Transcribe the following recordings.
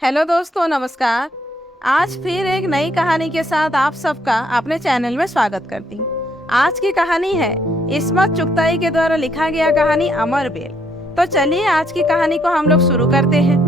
Hello दोस्तों, नमस्कार। आज फिर एक नई कहानी के साथ आप सबका अपने चैनल में स्वागत करती हूँ। आज की कहानी है इस्मत चुगताई के द्वारा लिखा गया कहानी अमर बेल। तो चलिए आज की कहानी को हम लोग शुरू करते हैं।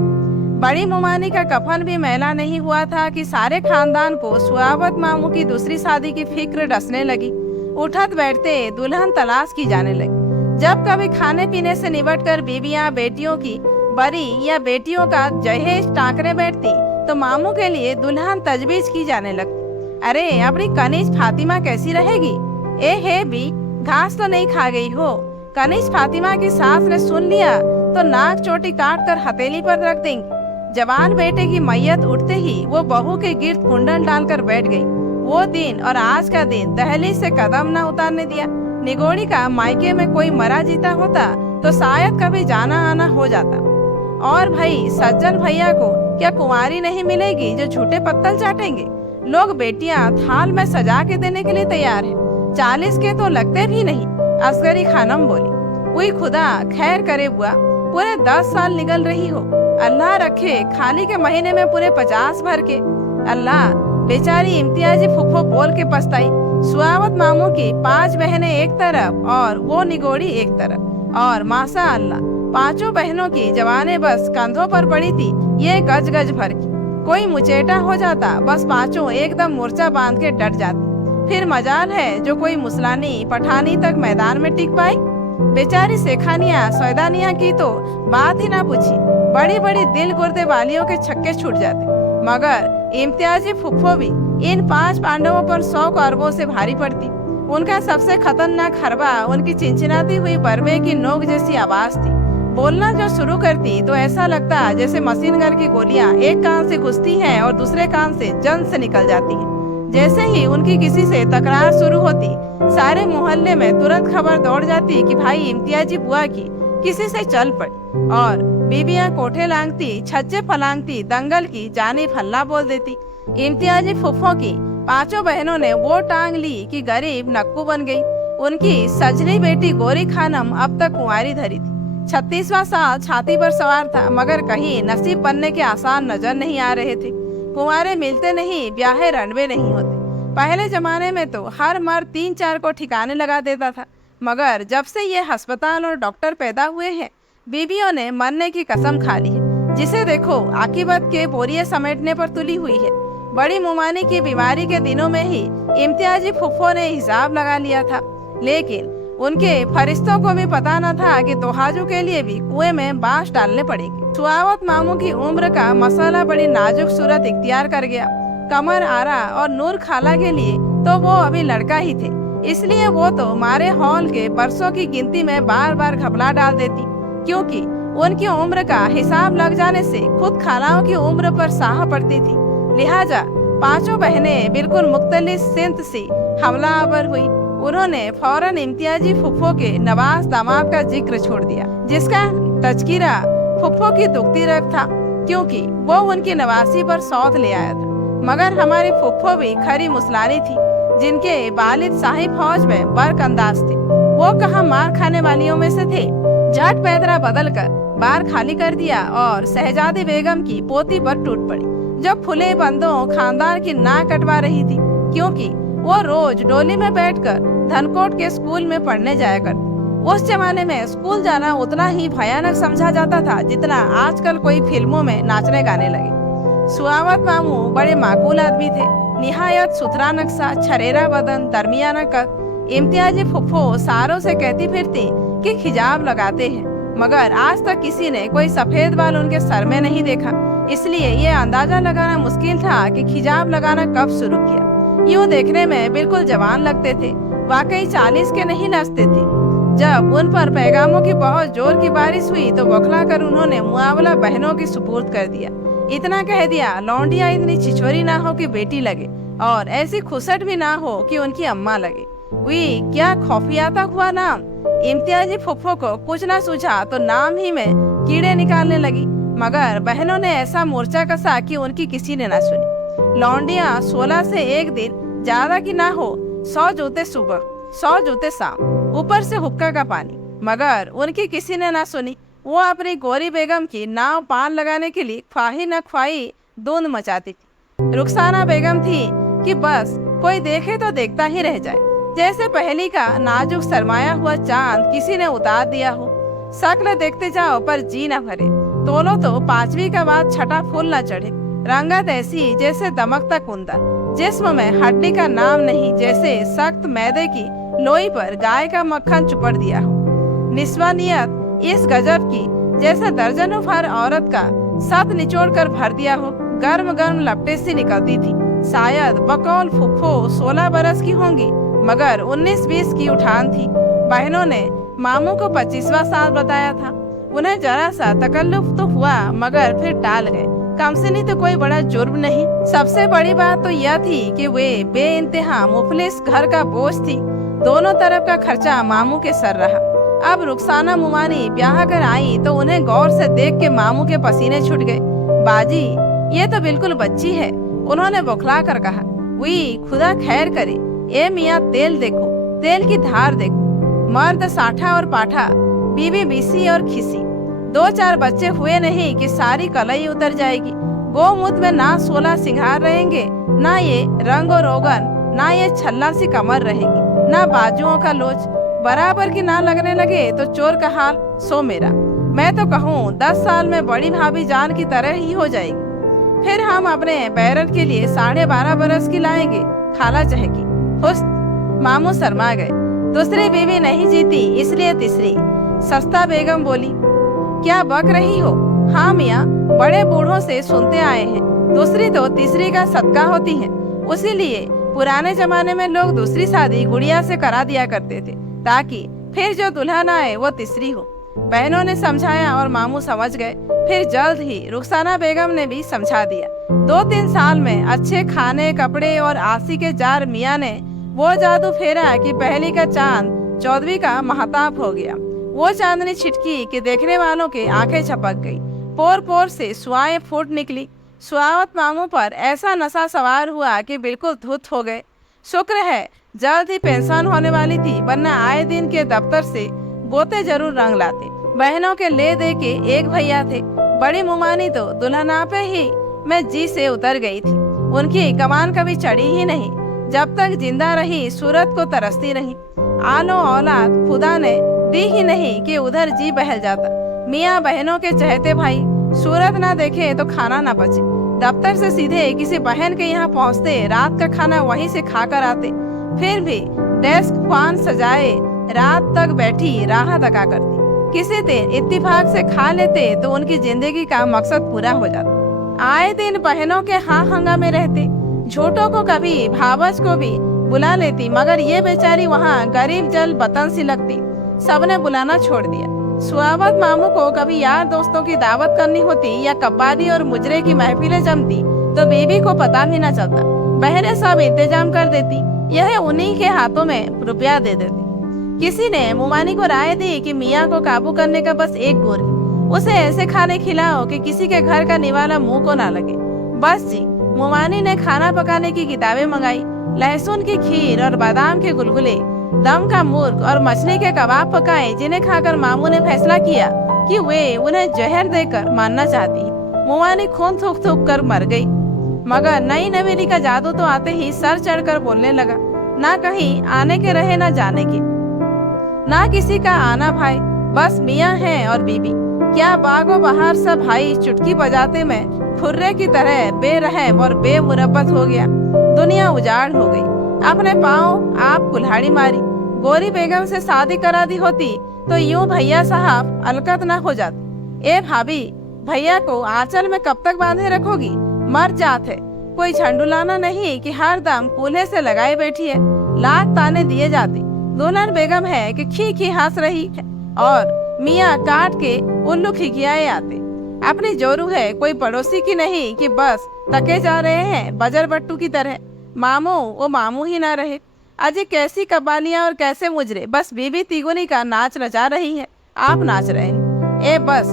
बड़ी मुमानी का कफन भी मैला नहीं हुआ था कि सारे खानदान को सुआवत मामू की दूसरी शादी की फिक्र डसने लगी। उठत बैठते दुल्हन तलाश की जाने लगी। जब कभी खाने पीने से निपट कर बीबियां बेटियों की बरी या बेटियों का जहेज टाकरे बैठती तो मामू के लिए दुल्हन तजवीज की जाने लगती। अरे अपनी कनिज फातिमा कैसी रहेगी? ए हे बी, घास तो नहीं खा गई हो? कनिज फातिमा की सास ने सुन लिया तो नाक चोटी काट कर हथेली पर रख देंगी। जवान बेटे की मैयत उठते ही वो बहू के गिर्द कुंडल डालकर बैठ गई। वो दिन और आज का दिन दहलीज से कदम न उतारने दिया। निगोड़ी का मायके में कोई मरा जीता होता तो शायद कभी जाना आना हो जाता। और भाई सज्जन भैया को क्या कुंवारी नहीं मिलेगी जो झूठे पत्तल चाटेंगे? लोग बेटियां थाल में सजा के देने के लिए तैयार हैं। 40 के तो लगते भी नहीं। असगरी खानम बोली, उई खुदा खैर करे बुआ, पूरे 10 साल निकल रही हो। अल्लाह रखे खाली के महीने में पूरे 50 भर के। अल्लाह, बेचारी इम्तियाजी फुफो बोल के पछताई। सुआवत मामू की 5 बहनें एक तरफ और वो निगोड़ी एक तरफ, और माशा अल्लाह 5 बहनों की जवानें बस कंधों पर पड़ी थी, ये गज गज भर की। कोई मुचेटा हो जाता बस 5 एकदम मोर्चा बांध के डट जाती। फिर मजाल है जो कोई मुसलानी पठानी तक मैदान में टिक पाई। बेचारी सेखानिया सौदानिया की तो बात ही ना पूछी। बड़ी बड़ी दिल गुर्दे वालियों के छक्के छूट जाते। मगर इम्तियाजी फुफ्फो भी इन 5 पांडवों पर 100 अरबों से भारी पड़ती। उनका सबसे खतरनाक हरबा उनकी चिंचिनाती हुई बरबे की नोक जैसी आवाज थी। बोलना जो शुरू करती तो ऐसा लगता जैसे मशीन गन की गोलियां एक कान से घुसती हैं और दूसरे कान से जन से निकल जाती हैं। जैसे ही उनकी किसी से तकरार शुरू होती, सारे मोहल्ले में तुरंत खबर दौड़ जाती कि भाई इम्तियाजी बुआ की किसी से चल पड़ी। और बीबियां कोठे लांगती, छज्जे फलांगती, दंगल की जानी फल्ला बोल देती। इम्तियाजी फुफ्फो की 5 बहनों ने वो टांग ली कि गरीब नक्कू बन गई। उनकी सजनी बेटी गोरी खानम अब तक कुंवारी धरी थी। 36वां साल छाती पर सवार था, मगर कहीं नसीब बनने के आसार नजर नहीं आ रहे थे। कुंवारे मिलते नहीं, ब्याहे रणवे नहीं होते। पहले जमाने में तो हर मर्द 3-4 को ठिकाने लगा देता था, मगर जब से ये अस्पताल और डॉक्टर पैदा हुए हैं, बीबियों ने मरने की कसम खा ली है। जिसे देखो आकिबत के बोरिये समेटने पर तुली हुई है। बड़ी मुमानी की बीमारी के दिनों में ही इम्तियाजी फुफ्फो ने हिसाब लगा लिया था, लेकिन उनके फरिश्तों को भी पता न था कि तोहाजू के लिए भी कुएं में बांस डालने पड़ेगी। सुआवत मामू की उम्र का मसला बड़ी नाजुक सूरत इख्तियार कर गया। कमर आरा और नूर खाला के लिए तो वो अभी लड़का ही थे, इसलिए वो तो मारे हॉल के बरसों की गिनती में बार बार घपला डाल देती, क्योंकि उनकी उम्र का हिसाब लग जाने से खुद खालाओं की उम्र पर साह पड़ती थी। लिहाजा 5 बहनें बिल्कुल मुख्तलिफ सिंत से हमला आवर हुई। उन्होंने फौरन इम्तियाजी फुफ्फो के नवाज दामाद का जिक्र छोड़ दिया, जिसका तज़किरा फुफ्फो की दुखती रग था, क्योंकि वो उनकी नवासी पर सौत ले आया था। मगर हमारी फुफ्फो भी खरी मुसलानी थी, जिनके वालिद शाही फौज में बर्क अंदाज थे। वो कहाँ मार खाने वालियों में से थे। जाट पैदरा बदल कर बार खाली कर दिया और शहजादी बेगम की पोती पर टूट पड़ी, जो फुले बंदों खानदान की नाक कटवा रही थी, क्योंकि वो रोज डोली में बैठकर धनकोट के स्कूल में पढ़ने जाया करती। उस जमाने में स्कूल जाना उतना ही भयानक समझा जाता था जितना आजकल कोई फिल्मों में नाचने गाने लगे। सुआवत मामू बड़े माकूल आदमी थे। निहायत सुथरा नक्शा, छरेरा बदन, दरमियाना कद। इम्तियाजी फुफ्फो सारों से कहती फिरती कि हिजाब लगाते हैं, मगर आज तक किसी ने कोई सफेद बाल उनके सर में नहीं देखा। इसलिए ये अंदाजा लगाना मुश्किल था कि हिजाब लगाना कब शुरू किया। यूँ देखने में बिल्कुल जवान लगते थे, वाकई 40 के नहीं नाचते थे। जब उन पर पैगामों की बहुत जोर की बारिश हुई तो बौखला कर उन्होंने मुआवला बहनों की सुपुर्द कर दिया। इतना कह दिया, लौंडिया इतनी छिछोरी ना हो कि बेटी लगे, और ऐसी खुसट भी ना हो कि उनकी अम्मा लगे। वी क्या खौफियाता हुआ नाम। इम्तियाजी फुफ्फो को कुछ ना सूझा तो नाम ही में कीड़े निकालने लगी, मगर बहनों ने ऐसा मोर्चा कसा कि उनकी किसी ने ना सुनी। लौंडिया 16 से एक दिन, ज्यादा की ना हो 100 जूते सुबह, 100 जूते शाम, ऊपर से हुक्का का पानी, मगर उनकी किसी ने ना सुनी। वो अपनी गोरी बेगम की नाव पार लगाने के लिए ख्वाही न ख्वाही धुन मचाती थी। रुखसाना बेगम थी कि बस कोई देखे तो देखता ही रह जाए, जैसे पहली का नाजुक सरमाया हुआ चांद किसी ने उतार दिया हो। शक्ल देखते जाओ पर जी न भरे, तोलो तो पांचवी का बाद छठा फूल न चढ़े। रंगत ऐसी जैसे दमकता कुंदा, जिस्म में हड्डी का नाम नहीं, जैसे सख्त मैदे की लोई पर गाय का मक्खन चुपड़ दिया हो। निस्वानियत इस गजब की जैसे दर्जनों भर औरत का सत निचोड़ कर भर दिया हो। गर्म गर्म लपटे सी निकलती थी। शायद बकौल फुफ्फो 16 बरस की होंगी, मगर 19-20 की उठान थी। बहनों ने मामू को 25वां साल बताया था। उन्हें जरा सा तकल्लुफ तो हुआ, मगर फिर टाल गए। कमसिनी तो कोई बड़ा जुर्म नहीं। सबसे बड़ी बात तो यह थी कि वे बेइंतहा मुफलिस घर का बोझ थी। दोनों तरफ का खर्चा मामू के सर रहा। अब रुखसाना मुमानी ब्याह कर आई तो उन्हें गौर से देख के मामू के पसीने छूट गए। बाजी, ये तो बिल्कुल बच्ची है, उन्होंने बौखला कर कहा। वी खुदा खैर करे। ए मियाँ, तेल देखो, तेल की धार देखो। मर्द साठा और पाठा, बीवी बीसी और खिसी। 2-4 बच्चे हुए नहीं कि सारी कलई उतर जाएगी। गोमूत्र में ना 16 सिंगार रहेंगे, ना ये रंग और रोगन, ना ये छल्ला सी कमर रहेगी, ना बाजुओं का लोच। बराबर की ना लगने लगे तो चोर का हाल सो मेरा। मैं तो कहूँ 10 साल में बड़ी भाभी जान की तरह ही हो जाएगी। फिर हम अपने बैरन के लिए 12.5 बरस की लाएंगे, खाला चहेगी। हुस्न, मामू शर्मा गए। दूसरी बीवी नहीं जीती, इसलिए तीसरी। सस्ता बेगम बोली, क्या बक रही हो? हाँ मियाँ, बड़े बूढ़ों से सुनते आए हैं, दूसरी तो तीसरी का सदका होती है। उसीलिए पुराने जमाने में लोग दूसरी शादी गुड़िया से करा दिया करते थे, ताकि फिर जो दुल्हन आए वो तीसरी हो। बहनों ने समझाया और मामू समझ गए। फिर जल्द ही रुखसाना बेगम ने भी समझा दिया। 2-3 साल में अच्छे खाने, कपड़े और आसी के जार मियाँ ने वो जादू फेरा कि पहली का चांद 14वीं का महताब हो गया। वो चांदनी छिटकी कि देखने वालों के आंखें छपक गई। पोर पोर से सुआएं फूट निकली। सुआवत मामू पर ऐसा नशा सवार हुआ कि बिल्कुल धुत हो गए। शुक्र है जल्द ही पेंशन होने वाली थी, वरना आए दिन के दफ्तर से गोते जरूर रंग लाते। बहनों के ले दे के एक भैया थे। बड़ी मुमानी तो दुल्हना पे ही मैं जी से उतर गई थी। उनकी कमान कभी चढ़ी ही नहीं। जब तक जिंदा रही सूरत को तरसती रही। आलो औलाद खुदा ने दी ही नहीं कि उधर जी बहल जाता। मियाँ बहनों के चहते भाई सूरत ना देखे तो खाना ना बचे। दफ्तर से सीधे किसी बहन के यहाँ पहुँचते, रात का खाना वहीं से खाकर आते। फिर भी डेस्क पान सजाए रात तक बैठी राह तका करती। किसी दिन इत्तेफाक से खा लेते तो उनकी जिंदगी का मकसद पूरा हो जाता। आए दिन बहनों के हाँ हंगामे रहते। झूठों को कभी भावज को भी बुला लेती, मगर ये बेचारी वहाँ गरीब जल बतन सी लगती। सबने बुलाना छोड़ दिया। सुआवत मामू को कभी यार दोस्तों की दावत करनी होती या कब्बाडी और मुजरे की महफिलें जमती तो बीबी को पता भी न चलता। बहनें सब इंतजाम कर देती, यह उन्हीं के हाथों में रुपया दे देती। किसी ने मुमानी को राय दी कि मियाँ को काबू करने का बस एक गुर है, उसे ऐसे खाने खिलाओ कि किसी के घर का निवाला मुंह को ना लगे। बस जी, मुमानी ने खाना पकाने की किताबें मंगाई। लहसुन की खीर और बादाम के गुलगुले, दम का मुर्ग और मछली के कबाब पकाए, जिन्हें खाकर मामू ने फैसला किया कि वे उन्हें जहर देकर मारना चाहती है। मुमानी खून थूक थूक कर मर गई। मगर नई नवेली का जादू तो आते ही सर चढ़कर बोलने लगा। ना कहीं आने के रहे ना जाने के, ना किसी का आना भाई, बस मियाँ हैं और बीबी। क्या बागो बहार सब भाई चुटकी बजाते में फुर्रे की तरह बेरहम और बेमुरब्बत हो गया। दुनिया उजाड़ हो गई। अपने पाँव आप कुल्हाड़ी मारी। गोरी बेगम से शादी करा दी होती तो यूं भैया साहब अलकत न हो जाते। ए भाभी, भैया को आंचल में कब तक बांधे रखोगी? मर जात है। कोई झंडुलाना नहीं कि हर दम कूल्हे से लगाई बैठी है। लाख ताने दिए जाते। दुल्हन बेगम है कि खी खी हंस रही है और मियाँ काट के उल्लू खिखियाए आते। अपनी जोरू है, कोई पड़ोसी की नहीं कि बस तके जा रहे हैं बजर बट्टू की तरह। मामू वो मामू ही ना रहे। अजी कैसी कबालियां और कैसे मुजरे, बस बीबी तिगुनी का नाच नचा रही है, आप नाच रहे हैं। ए बस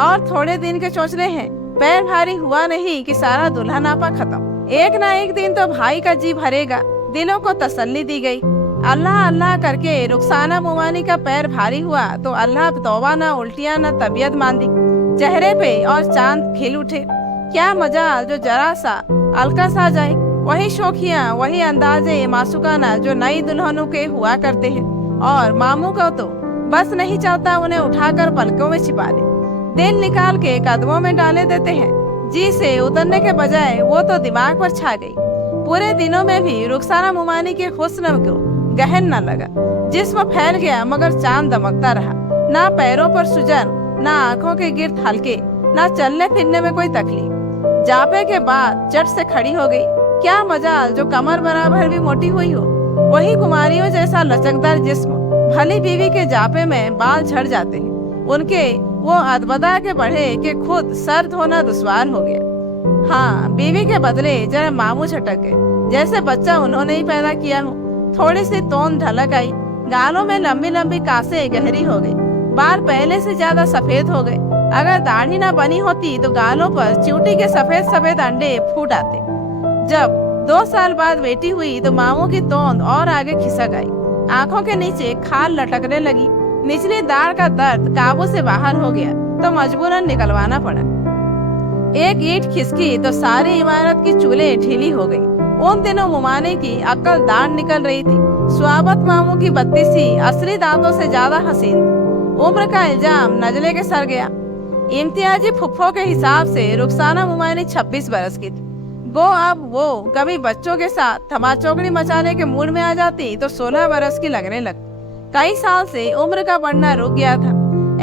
और थोड़े दिन के चोचले हैं। पैर भारी हुआ नहीं कि सारा दुल्हन आपा खत्म। एक ना एक दिन तो भाई का जी भरेगा। दिलों को तसल्ली दी गई। अल्लाह अल्लाह करके रुखसाना मुमानी का पैर भारी हुआ तो अल्लाह तौबा ना उल्टियां ना तबीयत मांदी, चेहरे पे और चांद खिल उठे। क्या मजा जो जरा सा अलका सा जाए, वही शौकिया वही अंदाजे मासूकाना जो नई दुल्हनों के हुआ करते हैं। और मामू को तो बस नहीं चलता उन्हें उठाकर पलकों में छिपा ले, दिल निकाल के कदमों में डाले देते हैं। जी से उतरने के बजाय वो तो दिमाग पर छा गई। पूरे दिनों में भी रुखसाना मुमानी के हुस्न को गहन न लगा। जिस्म फैल गया मगर चांद दमकता रहा। ना पैरों पर सुजन, ना आंखों के गिर्द हल्के, ना चलने फिरने में कोई तकलीफ। जापे के बाद झट से खड़ी हो गई। क्या मजाल जो कमर बराबर भी मोटी हुई हो। वही कुमारियों जैसा लचकदार जिस्म। भली बीवी के जापे में बाल झड़ जाते हैं। उनके वो अदबदा के बढ़े कि खुद सर धोना दुश्वार हो गया। हाँ, बीवी के बदले जरा मामू छटक गए, जैसे बच्चा उन्होंने ही पैदा किया हो। थोड़ी सी तोंद ढलक आई, गालों में लंबी लंबी कासें गहरी हो गई, बाल पहले से ज्यादा सफेद हो गए। अगर दाढ़ी ना बनी होती तो गालों पर चींटी के सफेद सफेद अंडे फूट आते। जब 2 साल बाद बेटी हुई तो मामू की तोंद और आगे खिसक आई, आंखों के नीचे खाल लटकने लगी। निचली दाढ़ का दर्द काबू से बाहर हो गया तो मजबूरन निकलवाना पड़ा। एक ईंट खिसकी तो सारी इमारत की चूल्हे ढीली हो गई। उन दिनों मुमाने की अक्ल दाढ़ निकल रही थी। स्वाबत मामू की बत्तीसी असली दांतों से ज्यादा हसीन थी। उम्र का इल्जाम नजले के सर गया। इम्तियाजी फुफ्फो के हिसाब से रुखसाना मुमानी 26 बरस की थी। अब वो कभी बच्चों के साथ धमाचौकड़ी मचाने के मूड में आ जाती तो 16 बरस की लगने लगती। कई साल से उम्र का बढ़ना रुक गया था।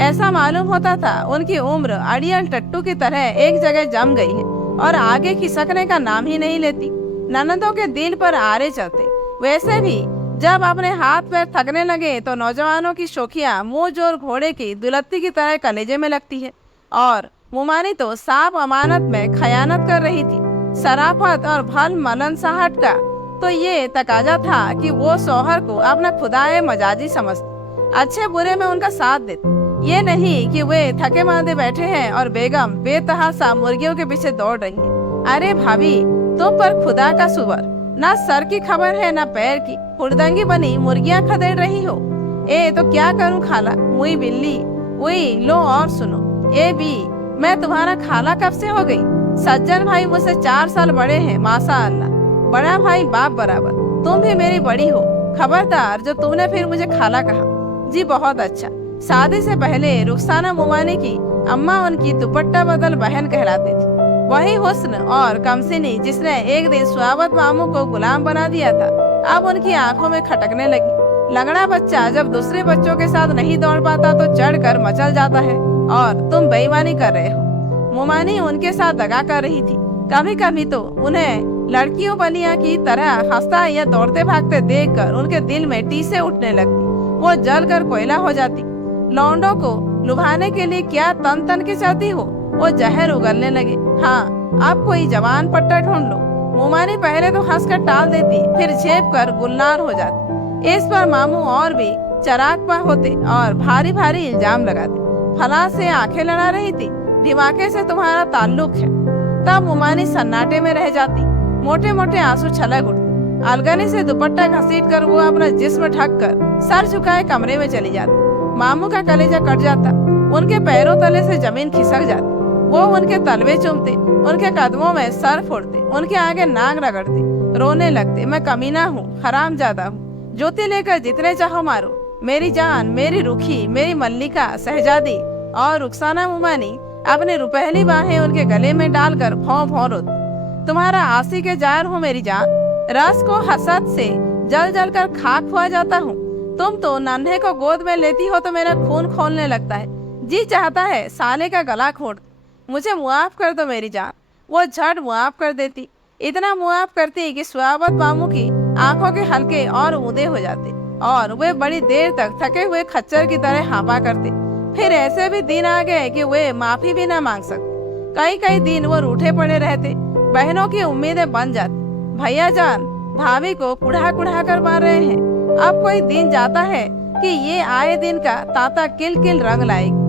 ऐसा मालूम होता था उनकी उम्र अड़ियल टट्टू की तरह एक जगह जम गई है और आगे खिसकने का नाम ही नहीं लेती। ननदों के दिल पर आरे चलते। वैसे भी जब अपने हाथ पैर थकने लगे तो नौजवानों की शौकिया मुंह जोर घोड़े की दुलत्ती की तरह कलेजे में लगती है। और मुमानी तो साफ अमानत में खयानत कर रही थी। शराफत और भल मलनसाहट का तो ये तकाजा था कि वो शौहर को अपना खुदाए मजाजी समझते, अच्छे बुरे में उनका साथ देते। ये नहीं कि वे थके मांदे बैठे हैं और बेगम बेतहासा मुर्गियों के पीछे दौड़ रही है। अरे भाभी, तुम पर खुदा का सुवर, ना सर की खबर है ना पैर की। हुड़दंगी बनी मुर्गियां खदेड़ रही हो। ए तो क्या करूं खाला, मुई बिल्ली। वही लो और सुनो। ए बी, मैं तुम्हारा खाला कब से हो गई। सज्जन भाई मुझसे 4 साल बड़े हैं, माशा अल्लाह। बड़ा भाई बाप बराबर। तुम भी मेरी बड़ी हो। खबरदार जो तुमने फिर मुझे खाला कहा। जी बहुत अच्छा। शादी से पहले रुखसाना मुमानी की अम्मा उनकी दुपट्टा बदल बहन कहलाती थी। वही हुस्न और कमसिनी जिसने एक दिन स्वाबत मामू को गुलाम बना दिया था, अब उनकी आंखों में खटकने लगी। लंगड़ा बच्चा जब दूसरे बच्चों के साथ नहीं दौड़ पाता तो चढ़कर मचल जाता है और तुम बेईमानी कर रहे हो। मुमानी उनके साथ दगा कर रही थी। कभी कभी तो उन्हें लड़कियों बलिया की तरह हंसता या दौड़ते भागते देखकर उनके दिल में टीसे उठने लगती। वो जल कर कोयला हो जाती। लौंडों को लुभाने के लिए क्या तन तन के चाहती हो। वो जहर उगलने लगे। हाँ, अब कोई जवान पट्टा ढूंढ लो। मुमानी पहले तो हंसकर टाल देती, फिर झेप कर गुलनार हो जाती। इस पर मामू और भी चरागपा होते और भारी भारी इल्जाम लगाते। फला से आंखें लड़ा रही थी, दिमागे से तुम्हारा ताल्लुक है। तब मुमानी सन्नाटे में रह जाती। मोटे मोटे आंसू छलक उठते। अलगनी से दुपट्टा घसीट कर वो अपना जिस्म ढक कर सर झुकाए कमरे में चली जाती। मामू का कलेजा कट जाता। उनके पैरों तले से जमीन खिसक जाती। वो उनके तलवे चूमते, उनके कदमों में सर फोड़ते, उनके आगे नाक रगड़ते, रोने लगते। मैं कमीना हूँ, हरामजादा हूँ, जूती लेकर जितने चाहो मारो। मेरी जान, मेरी रुखी, मेरी मल्लिका, शहजादी। और रुखसाना मुमानी अपनी रुपहली बाहें उनके गले में डालकर भौं भौं रोती। तुम्हारा आसी के जार हूँ मेरी जान, रस को हसद से जल जल कर खाक हुआ जाता हूँ। तुम तो नन्हे को गोद में लेती हो तो मेरा खून खोलने लगता है। जी चाहता है साले का गला घोट। मुझे मुआफ कर दो मेरी जान। वो झट मुआफ कर देती। इतना मुआफ करती कि स्वाबत मामू की आंखों के हल्के और ऊंधे हो जाते और वे बड़ी देर तक थके हुए खच्चर की तरह हाँपा करते। फिर ऐसे भी दिन आ गए कि वे माफी भी ना मांग सकते। कई कई दिन वो रूठे पड़े रहते। बहनों की उम्मीदें बन जाती। भैया जान भाभी को कुढ़ा कुढ़ा कर मार रहे हैं। अब कोई दिन जाता है कि ये आए दिन का ताता किल किल रंग लाएगी।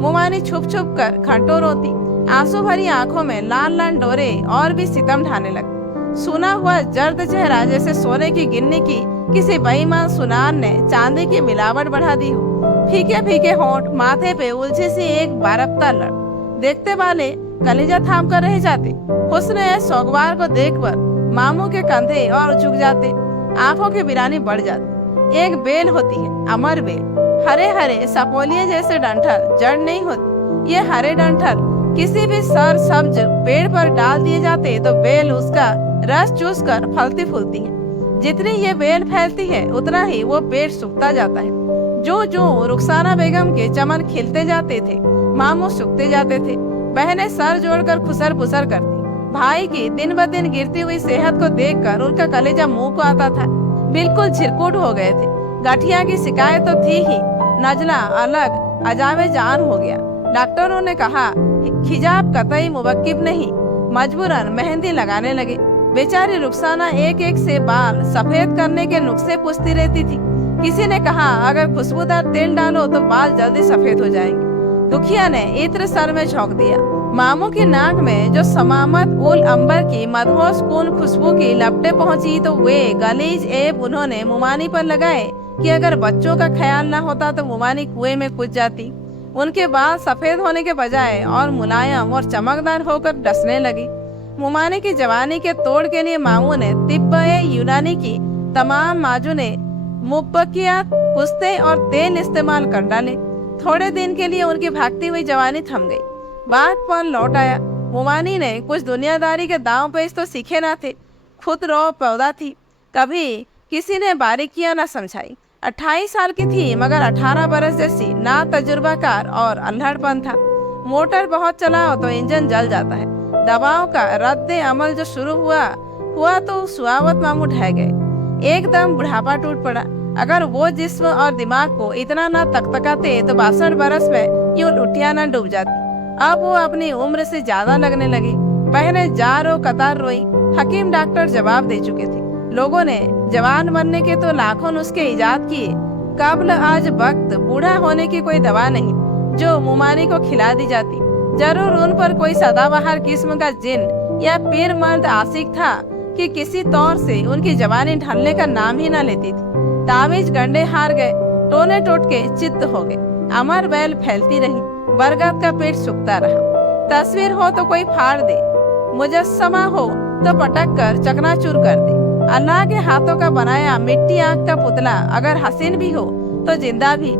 मुमानी छुप छुप कर घंटों रोती। आंसू भरी आंखों में लाल लाल डोरे और भी सितम ढाने लगते। सुना हुआ जर्द चेहरा जैसे सोने की गिन्नी की किसी बेईमान सुनार ने चांदी की मिलावट बढ़ा दी हो। फीके फीके होंठ, माथे पे उलझी सी एक बरकता लड़, देखते वाले कलेजा थाम कर रह जाते। हुस्न सौगवार को देखकर मामू के कंधे और झुक जाते, आंखों की वीरानी बढ़ जाती। एक बेल होती है, अमर बेल, हरे हरे सपोलिये जैसे डंठल, जड़ नहीं होती। ये हरे डंठल किसी भी सर सब्ज पेड़ पर डाल दिए जाते तो बेल उसका रस चूस कर फलती फूलती है। जितनी ये बेल फैलती है उतना ही वो पेड़ सूखता जाता है। जो जो रुखसाना बेगम के चमन खिलते जाते थे, मामू सूखते जाते थे। बहनें सर जोड़कर खुसर पुसर करती। भाई की दिन ब दिन गिरती हुई सेहत को देखकर उनका कलेजा मुंह को आता था। बिल्कुल झिरकुट हो गए थे। गठिया की शिकायत तो थी ही, नजला अलग अजावे जान हो गया। डॉक्टरों ने कहा हिजाब कतई मुवक्किफ नहीं, मजबूरन मेहंदी लगाने लगे। बेचारी रुखसाना एक एक से बाल सफेद करने के नुस्खे पूछती रहती थी। किसी ने कहा अगर खुशबूदार तेल डालो तो बाल जल्दी सफेद हो जाएंगे। दुखिया ने इत्र सर में झोंक दिया। मामू की नाक में जो समामत उल अंबर की मदहोश कून खुशबू की लपटें पहुंची तो वे गलीज एब उन्होंने मुमानी पर लगाए कि अगर बच्चों का ख्याल न होता तो मुमानी कुएं में कूद जाती। उनके बाल सफेद होने के बजाय और मुलायम और चमकदार होकर डसने लगी। मुमानी की जवानी के तोड़ के लिए मामू ने तिब्ब यूनानी की तमाम माजुने मुब्बकियात, पुस्ते और तेल इस्तेमाल कर डाले। थोड़े दिन के लिए उनकी भागती हुई जवानी थम गई। बागपन लौट आया। मुमानी ने कुछ दुनियादारी के दांव पेच तो सीखे ना थे। खुद रो पौधा थी, कभी किसी ने बारीकियां न समझाई। 28 साल की थी मगर 18 बरस जैसी ना तजुर्बाकार और अल्हड़पन था। मोटर बहुत चलाओ तो इंजन जल जाता है। दवाओं का रद्द अमल जो शुरू हुआ तो सुहावत मामू ढह गए। एकदम बुढ़ापा टूट पड़ा। अगर वो जिस्म और दिमाग को इतना ना तकतकाते तो 62 बरस में यूं लुटिया न डूब जाती। अब वो अपनी उम्र से ज्यादा लगने लगी। पहले जार कतार रोई। हकीम डॉक्टर जवाब दे चुके थे। लोगों ने जवान बनने के तो लाखों नुस्खे इजाद किए, कब्ल आज वक्त बूढ़ा होने की कोई दवा नहीं जो मुमानी को खिला दी जाती। जरूर उन पर कोई सदाबहार किस्म का जिन या पीर मर्द आशिक था कि किसी तौर से उनकी जवानी ढलने का नाम ही न लेती थी। तावीज गंडे हार गए, टोने टोटके चित्त हो गए। अमर बैल फैलती रही, बरगद का पेट सूखता रहा। तस्वीर हो तो कोई फाड़ दे, मुजस्समा हो तो पटक कर चकनाचूर कर दे। अल्लाह के हाथों का बनाया मिट्टी आंख का पुतला अगर हसीन भी हो तो जिंदा भी,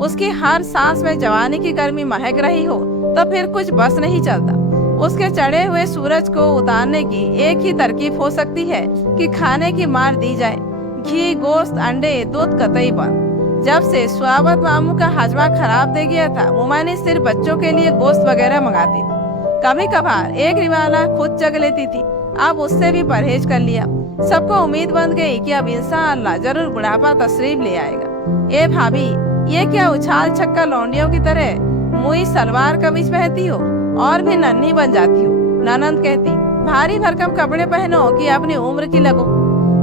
उसकी हर सांस में जवानी की गर्मी महक रही हो तो फिर कुछ बस नहीं चलता। उसके चढ़े हुए सूरज को उतारने की एक ही तरकीब हो सकती है कि खाने की मार दी जाए। घी, गोश्त, अंडे, दूध कतई बंद। जब से सुहावत मामू का हजमा खराब दे गया था, मुमानी सिर्फ बच्चों के लिए गोश्त वगैरह मंगाती थी। कभी कभार एक रिवाला खुद जग लेती थी। अब उससे भी परहेज कर लिया। सबको उम्मीद बन गई कि अब इंशाअल्लाह जरूर बुढ़ापा तशरीफ ले आएगा। ए भाभी, ये क्या उछाल छक्का लौंडियों की तरह मुई सलवार कमीज पहनती हो और भी नन्ही बन जाती हो। ननंद कहती, भारी भरकम कपड़े पहनो कि अपनी उम्र की लगो।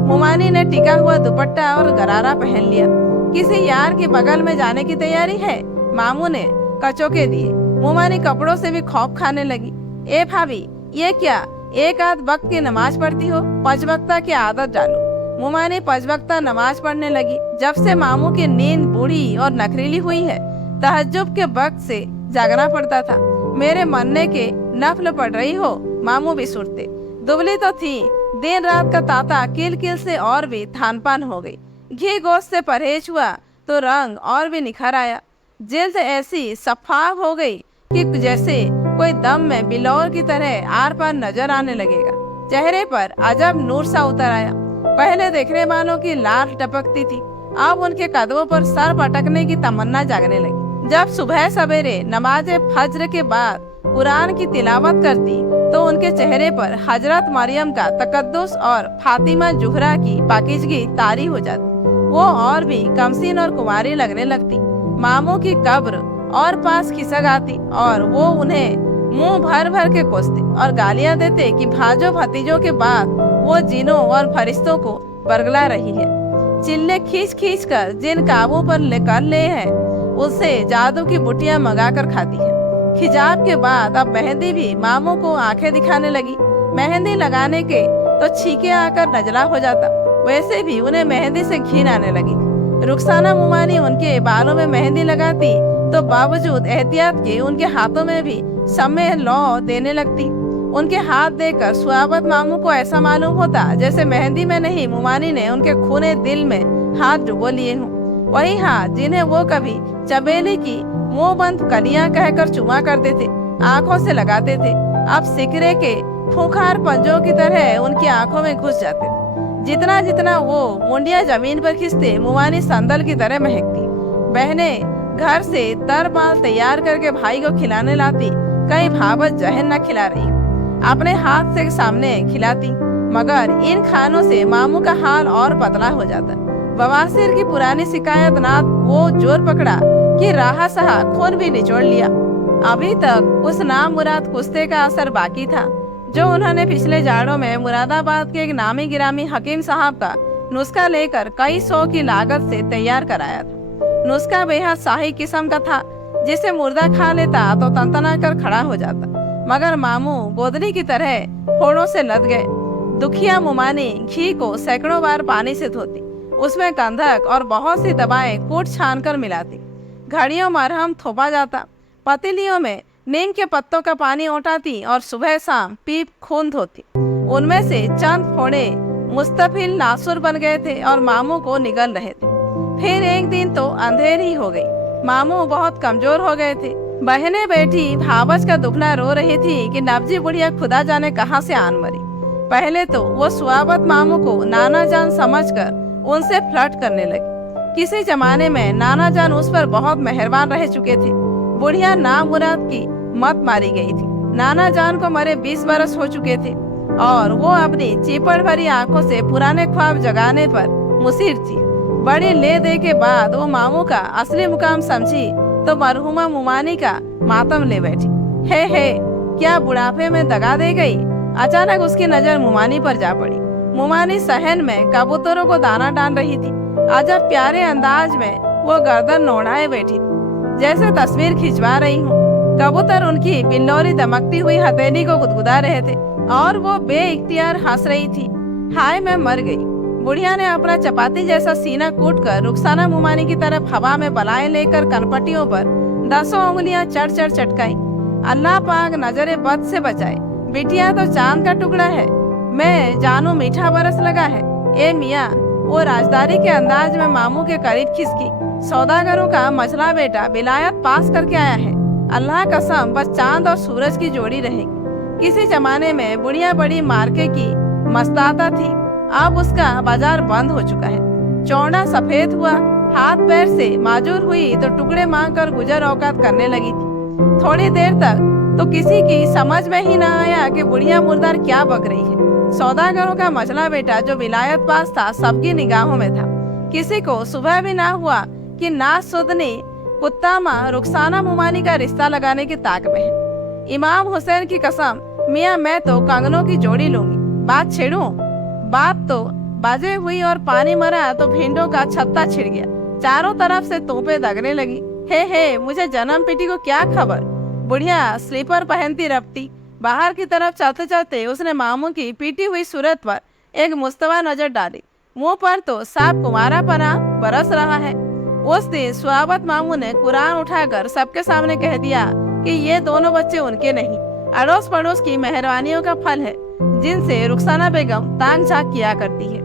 मुमानी ने टिका हुआ दुपट्टा और गरारा पहन लिया। किसी यार के बगल में जाने की तैयारी है। मामू ने कचौके दिए। मुमानी कपड़ों से भी खौफ खाने लगी। ए भाभी, ये क्या एक आध वक्त की नमाज पढ़ती हो? 5 वक्ता की आदत डालो। मुमानी 5 वक्ता नमाज पढ़ने लगी। जब से मामू की नींद बूढ़ी और नखरीली हुई है, तहज्जुद के वक्त से जागना पड़ता था। मेरे मरने के नफल पढ़ रही हो? मामू भी सुनते। दुबली तो थी, दिन रात का ताता किल किल से और भी थानपान हो गई। घी गोश्त से परहेज हुआ तो रंग और भी निखर आया। जिल्द ऐसी सफाफ हो गई कि जैसे कोई दम में बिलौर की तरह आर पार नजर आने लगेगा। चेहरे पर अजब नूर सा उतर आया। पहले देखने वालों की लार टपकती थी, अब उनके कदमों पर सर पटकने की तमन्ना जागने लगी। जब सुबह सवेरे नमाज फज्र के बाद कुरान की तिलावत करती तो उनके चेहरे पर हजरत मरियम का तकद्दुस और फातिमा जुहरा की पाकीज़गी तारी हो जाती। वो और भी कमसीन और कुमारी लगने लगती। मामू की कब्र और पास खिसक आती और वो उन्हें मुंह भर भर के कोसते और गालियां देते कि भाजो भतीजों के बाद वो जिनों और फरिश्तों को बरगला रही है। चिल्ले खींच खींच कर जिन काबू पर कर ले हैं, उससे जादू की बुटियां मंगा कर खाती है। हिजाब के बाद अब मेहंदी भी मामू को आंखें दिखाने लगी। मेहंदी लगाने के तो छींके आकर नजला हो जाता। वैसे भी उन्हें मेहंदी से घिन आने लगी थी। रुखसाना मुमानी उनके बालों में मेहंदी लगाती तो बावजूद एहतियात के उनके हाथों में भी समय लौ देने लगती। उनके हाथ देखकर सुआबत मामू को ऐसा मालूम होता जैसे मेहंदी में नहीं, मुमानी ने उनके खूने दिल में हाथ डुबो लिए हों। वही हाथ जिन्हें वो कभी चबेली की मुंह बंद कलियां कहकर चुमा करते थे, आंखों से लगाते थे, अब सिकरे के खूंखार पंजों की तरह उनकी आंखों में घुस जाते थे। जितना जितना वो मुंडिया जमीन पर खिंचते, मुमानी संदल की तरह महकती। बहनें घर से तर माल तैयार करके भाई को खिलाने लाती, कई भावत जहन न खिला रही, अपने हाथ से सामने खिलाती, मगर इन खानों से मामू का हाल और पतला हो जाता। बवासीर की पुरानी शिकायत ना वो जोर पकड़ा कि राह सहा खून भी निचोड़ लिया। अभी तक उस नामुराद कुश्ते का असर बाकी था जो उन्होंने पिछले जाड़ों में मुरादाबाद के एक नामी गिरामी हकीम साहब का नुस्खा लेकर कई 100 की लागत से तैयार कराया था। नुस्खा बेहद शाही किस्म का था, जिसे मुर्दा खा लेता तो तनतना कर खड़ा हो जाता, मगर मामू गोदनी की तरह फोड़ों से लद गए। दुखिया मुमानी घी को सैकड़ों बार पानी से धोती, उसमें गंधक और बहुत सी दवाएं कूट छान कर मिलाती, घड़ियों मरहम थोपा जाता, पतीलियों में नीम के पत्तों का पानी उठाती और सुबह शाम पीप खून धोती। उनमें से चंद फोड़े मुस्तफिल नासुर बन गए थे और मामू को निगल रहे थे। फिर एक दिन तो अंधेर ही हो गई। मामू बहुत कमजोर हो गए थे। बहनें बैठी भावच का दुखना रो रही थी कि नब्जी बुढ़िया खुदा जाने कहाँ से आन मरी। पहले तो वो सुआबत मामू को नाना जान समझकर उनसे फ्लर्ट करने लगी। किसी जमाने में नाना जान उस पर बहुत मेहरबान रह चुके थे। बुढ़िया नामुराद की मत मारी गई थी। नाना जान को मरे 20 बरस हो चुके थे और वो अपनी चीपड़ भरी आंखों से पुराने ख्वाब जगाने पर मुसीर थी। बड़ी ले दे के बाद वो मामू का असली मुकाम समझी तो मरहुमा मुमानी का मातम ले बैठी। हे क्या बुढ़ापे में दगा दे गई। अचानक उसकी नजर मुमानी पर जा पड़ी। मुमानी सहन में कबूतरों को दाना डाल रही थी। अजब प्यारे अंदाज में वो गर्दन नोड़ाए बैठी थी, जैसे तस्वीर खिंचवा रही हूँ। कबूतर उनकी बिल्लौरी दमकती हुई हथेली को गुदगुदा रहे थे और वो बेइख्तियार हंस रही थी। हाय मैं मर गई। बुढ़िया ने अपना चपाती जैसा सीना कूटकर रुखसाना मुमानी की तरफ हवा में बलाएं लेकर कनपटियों पर 10 उंगलियां चढ़ चढ़ चटकाई। अल्लाह पाक नजरे बद से बचाए। बिटिया तो चांद का टुकड़ा है, मैं जानू मीठा बरस लगा है। ए मियाँ, वो राजदारी के अंदाज में मामू के करीब खिसकी। सौदागरों का मछला बेटा विलायत पास करके आया है। अल्लाह कसम बस चांद और सूरज की जोड़ी रहेगी। किसी जमाने में बुढ़िया बड़ी मार्के की मस्ताता थी, अब उसका बाजार बंद हो चुका है। चौड़ा सफेद हुआ, हाथ पैर से माजूर हुई तो टुकड़े मांगकर गुजर औकात करने लगी थी। थोड़ी देर तक तो किसी की समझ में ही ना आया कि बुढ़िया मुर्दार क्या बक रही है। सौदागरों का मछला बेटा जो विलायत पास था सबकी निगाहों में था। किसी को सुबह भी ना हुआ कि नासुदनी कुत्ता माँ रुखसाना मुमानी का रिश्ता लगाने की ताक में है। इमाम हुसैन की कसम, मियाँ मैं तो कंगनों की जोड़ी लूंगी। बात छेड़ूं? बात तो बाजे हुई और पानी मरा तो भिंडों का छत्ता छिड़ गया। चारों तरफ से तोपें दगने लगी। हे मुझे जन्म पीटी को क्या खबर। बुढ़िया स्लीपर पहनती रपटी। बाहर की तरफ चलते चलते उसने मामू की पीटी हुई सूरत पर एक मुस्तवा नजर डाली। मुंह पर तो साफ कुमारा पना बरस रहा है। उस दिन सुआबत मामू ने कुरान उठाकर सबके सामने कह दिया कि ये दोनों बच्चे उनके नहीं, अड़ोस पड़ोस की मेहरबानियों का फल है जिनसे रुखसाना बेगम ताक झाक किया करती है।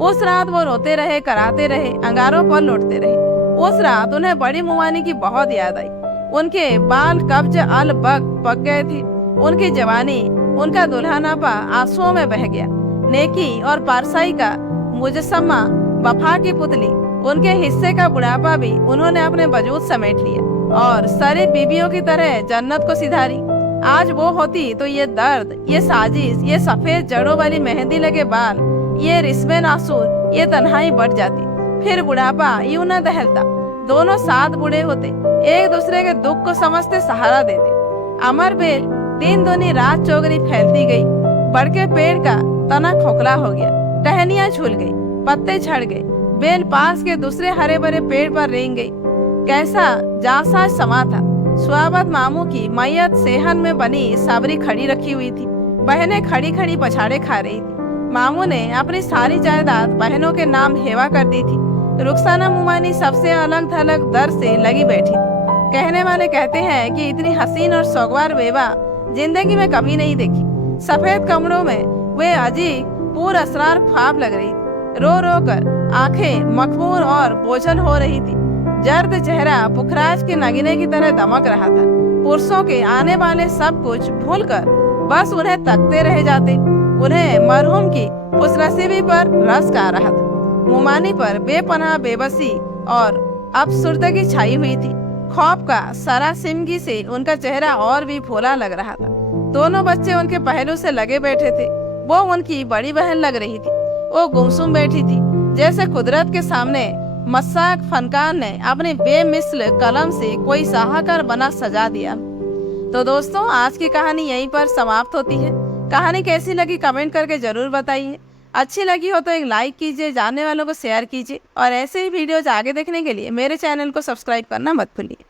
उस रात वो रोते रहे, कराते रहे, अंगारों पर लौटते रहे। उस रात उन्हें बड़ी मुमानी की बहुत याद आई। उनके बाल कब्ज अल बग पक गए थे। उनकी जवानी, उनका दुल्हनापा आंसुओं में बह गया। नेकी और पारसाई का मुजस्समा, वफा की पुतली, उनके हिस्से का बुढ़ापा भी उन्होंने अपने वजूद समेट लिया और सारी बीबियों की तरह जन्नत को सिधारी। आज वो होती तो ये दर्द, ये साजिश, ये सफेद जड़ों वाली मेहंदी लगे बाल, ये रिस्मे नासूर, ये तन्हाई बढ़ जाती। फिर बुढ़ापा यूं न दहलता। दोनों साथ बूढ़े होते, एक दूसरे के दुख को समझते, सहारा देते। अमर बेल दिन दूनी रात चौगनी फैलती गई। बड़के पेड़ का तना खोखला हो गया, टहनियां झूल गई, पत्ते झड़ गए। बेल पास के दूसरे हरे भरे पेड़ पर रेंग गई। कैसा जासाज समा था। सुआबत मामू की मैयत सेहन में बनी साबरी खड़ी रखी हुई थी। बहनें खड़ी खड़ी पछाड़े खा रही थी। मामू ने अपनी सारी जायदाद बहनों के नाम हेवा कर दी थी। रुखसाना मुमानी सबसे अलग थलग दर से लगी बैठी थी। कहने वाले कहते हैं कि इतनी हसीन और सोगवार बेवा जिंदगी में कभी नहीं देखी। सफेद कमरों में वे अजीब पूर असरार ख्वाब लग रही थी। रो रो कर आंखें मखमूर और बोझल हो रही थी। जर्द चेहरा पुखराज के नगीने की तरह दमक रहा था। पुरुषों के आने वाले सब कुछ भूलकर बस उन्हें तकते रह जाते। उन्हें मरहूम की खुशनसीबी पर रस आ रहा था। मुमानी पर बेपनाह बेबसी और अबसुर्दगी छाई हुई थी। खौफ का सरासिमगी से उनका चेहरा और भी भोला लग रहा था। दोनों बच्चे उनके पहलू से लगे बैठे थे। वो उनकी बड़ी बहन लग रही थी। वो गुमसुम बैठी थी, जैसे कुदरत के सामने मस्साक फनकार ने अपनी बेमिसल कलम से कोई साहकार बना सजा दिया। तो दोस्तों, आज की कहानी यहीं पर समाप्त होती है। कहानी कैसी लगी कमेंट करके जरूर बताइए। अच्छी लगी हो तो एक लाइक कीजिए, जानने वालों को शेयर कीजिए और ऐसे ही वीडियोज आगे देखने के लिए मेरे चैनल को सब्सक्राइब करना मत भूलिए।